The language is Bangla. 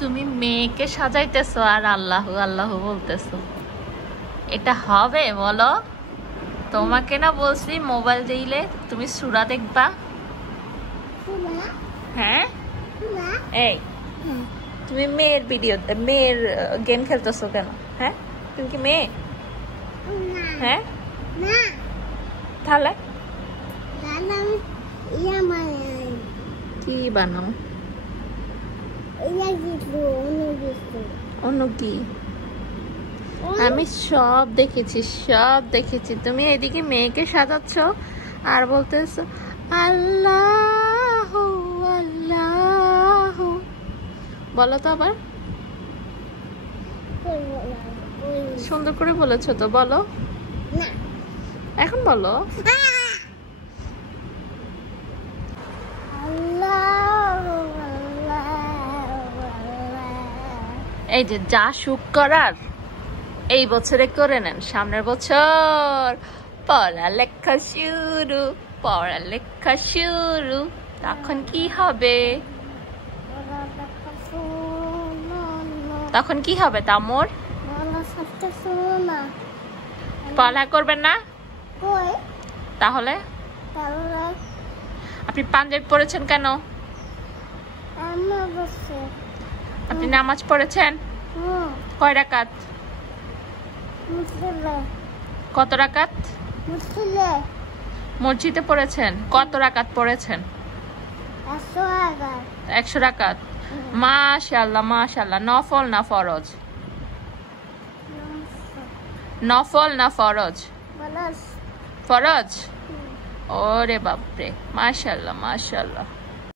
তুমি মেয়েকে সাজাইতেছো আর আল্লাহ আল্লাহ বলতেছো, এটা হবে বলো? তোমাকে না বলছি মোবাইল দিলে তুমি সূরা দেখবা। হ্যাঁ এই তুমি মেয়ের মেয়ের গেম খেলতেছো কেন? হ্যাঁ তুমি কি মেয়ে? হ্যাঁ তাহলে কি বানাও? অন্য কি? আমি সব দেখেছি তুমি এদিকে মেয়েকে সাজাচ্ছ আর বলতেছো আল্লাহ আল্লাহ। বলো তো আবার, সুন্দর করে বলেছো তো, বলো এখন বলো। এই যে যা সুখ করার এই বছরে করে নেন, সামনের বছর পড়ালেখা শুরু, তখন কি হবে? তখন কি হবে তামর? পড়া করবেন না তাহলে? আপনি পাঞ্জাবি পড়েছেন কেন? আপনি নামাজ পড়েছেন কয় রাকাত? কত রাকাত? মসজিদে পড়েছেন? কত রাকাত পড়েছেন? 100 রাকাত। মাশাআল্লাহ মাশাআল্লাহ। নফল না ফরজ? নফল না ফরজ? ফরজ। ওরে বাপরে, মাশাআল্লাহ মাশাআল্লাহ।